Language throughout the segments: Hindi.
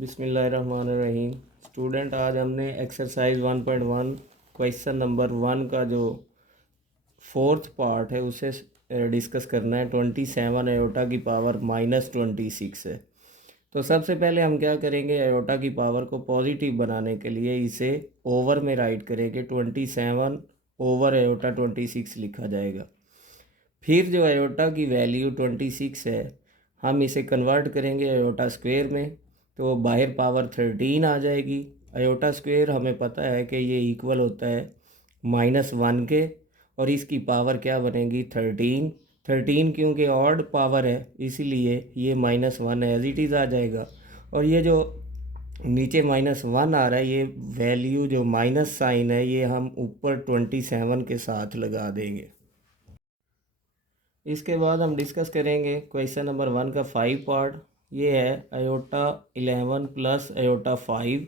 बिस्मिल्लाहिर्रहमानिर्रहीम। स्टूडेंट, आज हमने एक्सरसाइज 1.1 क्वेश्चन नंबर 1 का जो फोर्थ पार्ट है उसे डिस्कस करना है। 27 अयोटा की पावर -26 है। तो सबसे पहले हम क्या करेंगे, अयोटा की पावर को पॉजिटिव बनाने के लिए इसे ओवर में राइट करेंगे। 27 ओवर अयोटा 26 लिखा जाएगा। फिर जो अयोटा की वैल्यू 26 है, हम इसे कन्वर्ट करेंगे अयोटा स्क्वायर में, तो बाहर पावर 13 आ जाएगी। अयोटा स्क्वायर हमें पता है कि ये इक्वल होता है -1 के, और इसकी पावर क्या बनेगी 13। 13 क्योंकि ऑड पावर है इसीलिए ये -1 एज इट इज़ आ जाएगा। और ये जो नीचे -1 आ रहा है, ये वैल्यू जो माइनस साइन है ये हम ऊपर 27 के साथ लगा देंगे। इसके बाद हम डिस्कस करेंगे क्वेश्चन नंबर 1 का 5 पार्ट। ये है अयोटा 11 प्लस अयोटा 5।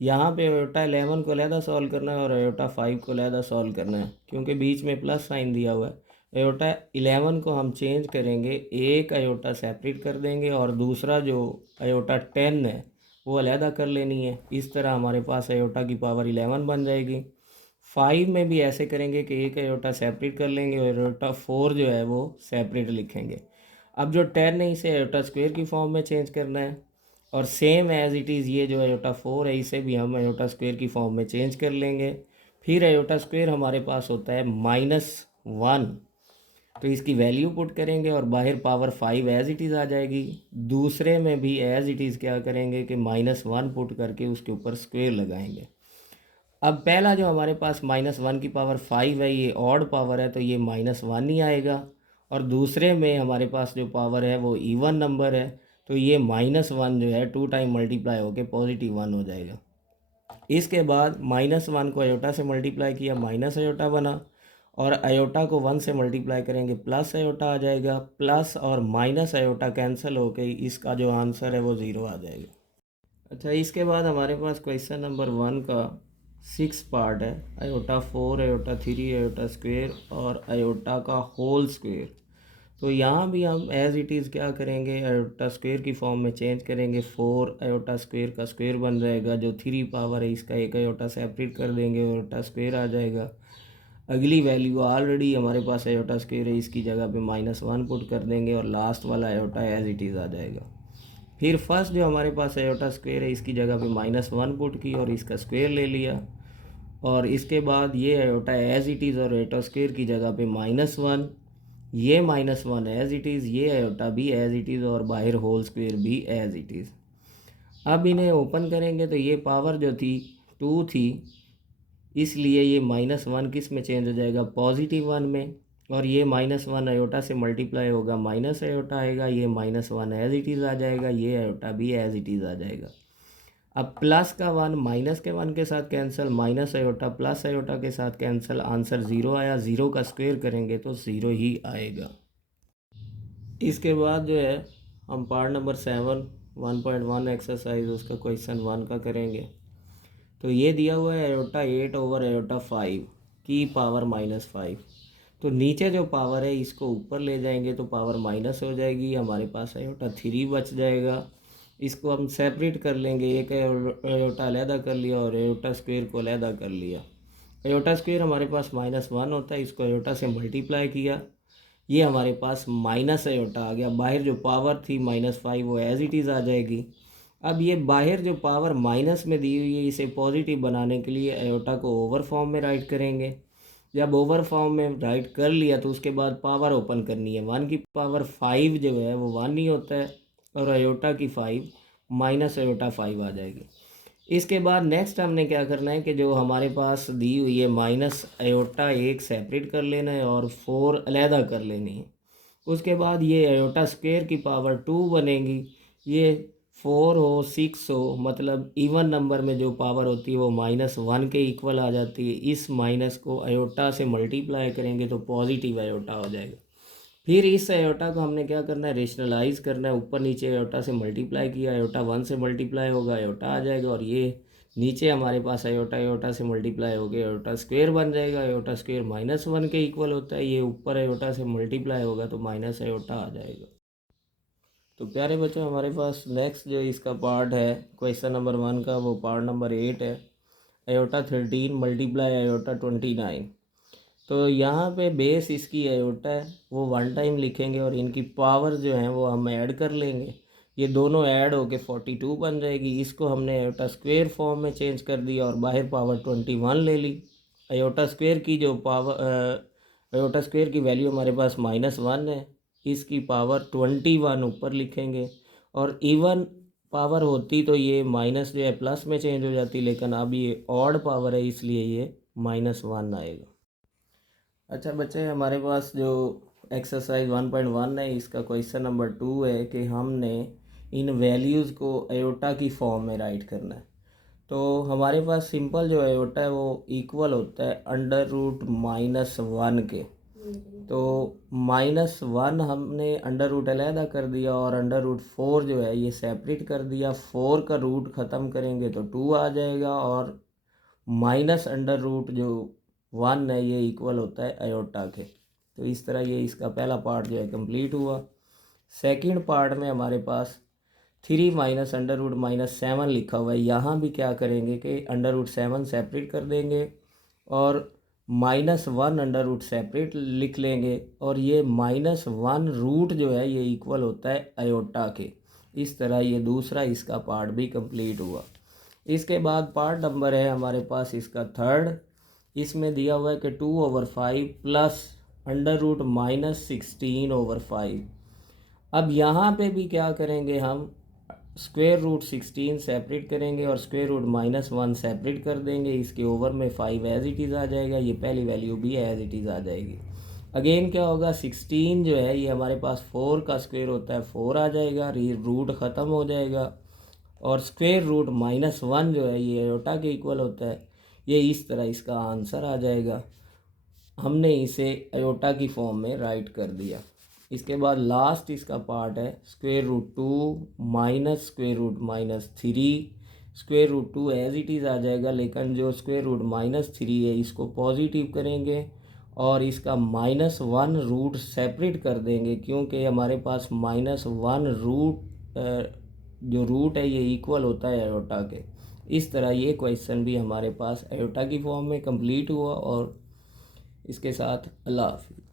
यहाँ पे अयोटा 11 को अलहदा सॉल्व करना है और अयोटा 5 को अलहदा सॉल्व करना है, क्योंकि बीच में प्लस साइन दिया हुआ है। अयोटा 11 को हम चेंज करेंगे, एक अयोटा सेपरेट कर देंगे और दूसरा जो अयोटा 10 है वो अलहदा कर लेनी है। इस तरह हमारे पास अयोटा की पावर 11 बन जाएगी। 5 में भी ऐसे करेंगे कि एक अयोटा सेपरेट कर लेंगे और अयोटा 4 जो है वो सेपरेट लिखेंगे। अब जो 10 है इसे अयोटा स्क्वायर की फॉर्म में चेंज करना है, और सेम एज इट इज़ ये जो अयोटा 4 है इसे भी हम अयोटा स्क्वायर की फॉर्म में चेंज कर लेंगे। फिर अयोटा स्क्वायर हमारे पास होता है -1, तो इसकी वैल्यू पुट करेंगे और बाहर पावर 5 एज इट इज़ आ जाएगी। दूसरे में भी एज इट इज़ क्या करेंगे कि -1 पुट करके उसके ऊपर स्क्वायर लगाएंगे। अब पहला जो हमारे पास -1 की पावर 5 है ये ऑड पावर है, तो ये -1 ही आएगा। और दूसरे में हमारे पास जो पावर है वो इवन नंबर है, तो ये -1 जो है 2 टाइम मल्टीप्लाई होकर +1 हो जाएगा। इसके बाद -1 को अयोटा से मल्टीप्लाई किया, माइनस अयोटा बना, और अयोटा को 1 से मल्टीप्लाई करेंगे प्लस अयोटा आ जाएगा। प्लस और माइनस अयोटा कैंसिल होकर इसका जो आंसर है वो 0 आ जाएगा। अच्छा, इसके बाद हमारे पास क्वेश्चन नंबर 1 का 6 पार्ट है। अयोटा 4, अयोटा 3, अयोटा स्क्वायर और अयोटा का होल स्क्वायर। तो यहाँ भी हम एज इट इज़ क्या करेंगे, अयोटा स्क्वायर की फॉर्म में चेंज करेंगे। 4 अयोटा स्क्वायर का स्क्वायर बन जाएगा। जो 3 पावर है इसका एक अयोटा सेपरेट कर देंगे, अयोटा स्क्वायर आ जाएगा। अगली वैल्यू ऑलरेडी हमारे पास अयोटा स्क्वायर है, इसकी जगह पे -1 पुट कर देंगे और लास्ट वाला अयोटा एज इट इज़ आ जाएगा। फिर फर्स्ट जो हमारे पास अयोटा स्क्वायर है इसकी जगह पे -1 पुट की और इसका स्क्वायर ले लिया। और इसके बाद ये अयोटा एज इट इज़ और अयोटा स्क्वायर की जगह पे -1, ये -1 एज इट इज़, ये अयोटा भी एज इट इज़ और बाहर होल स्क्वायर भी एज इट इज़। अब इन्हें ओपन करेंगे तो ये पावर जो थी 2 थी, इसलिए ये -1 किस में चेंज हो जाएगा, +1 में। और ये -1 अयोटा से मल्टीप्लाई होगा, माइनस अयोटा आएगा, ये -1 एज इट इज़ आ जाएगा, ये अयोटा भी एज इट इज़ आ जाएगा। अब प्लस का 1 माइनस के 1 के साथ cancel, minus iota plus iota के साथ कैंसिल, आंसर 0 आया। 0 का स्क्वायर करेंगे तो 0 ही आएगा। इसके बाद जो है हम पार्ट नंबर 7 1.1 एक्सरसाइज उसका क्वेश्चन 1 का करेंगे। तो ये दिया हुआ है अयोटा 8 ओवर अयोटा 5 की पावर -5। तो नीचे जो पावर है इसको ऊपर ले जाएंगे तो पावर माइनस हो जाएगी, हमारे पास अयोटा 3 बच जाएगा। इसको हम सेपरेट कर लेंगे, एक अयोटा अलहदा कर लिया और अयोटा स्क्वायर को अलहदा कर लिया। अयोटा स्क्वायर हमारे पास -1 होता है, इसको अयोटा से मल्टीप्लाई किया, ये हमारे पास माइनस अयोटा आ गया। बाहर जो पावर थी -5 वो एज इट इज़ आ जाएगी। अब ये बाहर जो पावर माइनस में दी हुई है इसे पॉजिटिव बनाने के लिए अयोटा को ओवर फॉर्म में राइट करेंगे। जब ओवर फॉर्म में राइट कर लिया तो उसके बाद पावर ओपन करनी है। 1 की पावर 5 जो है वो 1 ही होता है, और अयोटा की 5 माइनस अयोटा 5 आ जाएगी। इसके बाद नेक्स्ट हमने क्या करना है कि जो हमारे पास दी हुई है माइनस अयोटा एक सेपरेट कर लेना है और 4 अलहदा कर लेनी है। उसके बाद ये अयोटा स्क्वायर की पावर 2 बनेगी। ये 4 हो 6 हो, मतलब इवन नंबर में जो पावर होती है वो -1 के इक्वल आ जाती है। इस माइनस को अयोटा से मल्टीप्लाई करेंगे तो पॉजिटिव अयोटा हो जाएगा। फिर इस अयोटा को हमने क्या करना है, रेशनलाइज करना है। ऊपर नीचे अयोटा से मल्टीप्लाई किया, अयोटा 1 से मल्टीप्लाई होगा, अयोटा आ जाएगा। और ये नीचे हमारे पास अयोटा अयोटा से मल्टीप्लाई हो गया, अयोटा स्क्वायर बन जाएगा। अयोटा स्क्वायर -1 के इक्वल होता है, ये ऊपर अयोटा से मल्टीप्लाई होगा तो माइनस अयोटा आ जाएगा। तो प्यारे बच्चों, हमारे पास नेक्स्ट जो इसका पार्ट है क्वेश्चन नंबर 1 का, वो पार्ट नंबर 8 है। Iota 13 multiply iota 29। तो यहाँ पे बेस इसकी आयोटा है, वो वन टाइम लिखेंगे और इनकी पावर जो है वो हम ऐड कर लेंगे। ये दोनों ऐड होके 42 बन जाएगी। इसको हमने आयोटा स्क्वेयर फॉर्म में चेंज कर दिया और बाहर पावर 21 ले ली। आयोटा स्क्वेयर की जो पावर आयोटा स्क्वेयर की वैल्यू हमारे पास -1 है, इसकी पावर 21 ऊपर लिखेंगे। और इवन पावर होती तो ये माइनस जो है प्लस में चेंज हो जाती, लेकिन अब ये ऑड पावर है इसलिए ये -1 आएगा। अच्छा बच्चे, हमारे पास जो एक्सरसाइज 1.1 है, इसका क्वेश्चन नंबर 2 है कि हमने इन वैल्यूज़ को आयोटा की फॉर्म में राइट करना है। तो हमारे पास सिंपल जो आयोटा है वो इक्वल होता है √-1 के। तो -1 हमने अंडर रूट अलहदा कर दिया और √4 जो है ये सेपरेट कर दिया। 4 का रूट ख़त्म करेंगे तो 2 आ जाएगा और माइनस अंडर रूट जो 1 है ये इक्वल होता है आयोटा के। तो इस तरह ये इसका पहला पार्ट जो है कंप्लीट हुआ। सेकंड पार्ट में हमारे पास 3 माइनस अंडर रूट -7 लिखा हुआ है। यहाँ भी क्या करेंगे कि √7 सेपरेट कर देंगे और -1 अंडर रूट सेपरेट लिख लेंगे और ये -1 रूट जो है ये इक्वल होता है आयोटा के। इस तरह ये दूसरा इसका पार्ट भी कंप्लीट हुआ। इसके बाद पार्ट नंबर है हमारे पास इसका थर्ड। इसमें दिया हुआ है कि 2/5 प्लस √-16/5। अब यहाँ पे भी क्या करेंगे, हम √16 सेपरेट करेंगे और √-1 सेपरेट कर देंगे। इसके ओवर में 5 एज इट इज़ आ जाएगा, ये पहली वैल्यू भी एज इट इज़ आ जाएगी। अगेन क्या होगा, 16 जो है ये हमारे पास 4 का स्क्वायर होता है, 4 आ जाएगा, रूट ख़त्म हो जाएगा और √-1 जो है ये आयोटा के इक्वल होता है। ये इस तरह इसका आंसर आ जाएगा। हमने इसे आयोटा की फॉर्म में राइट कर दिया। इसके बाद लास्ट इसका पार्ट है √2 माइनस √-3। √2 एज इट इज़ आ जाएगा, लेकिन जो √-3 है इसको पॉजिटिव करेंगे और इसका -1 रूट सेपरेट कर देंगे, क्योंकि हमारे पास -1 रूट जो रूट है ये इक्वल होता है आयोटा के। इस तरह ये क्वेश्चन भी हमारे पास आयोटा की फॉर्म में कंप्लीट हुआ और इसके साथ अल्लाह हाफिज़।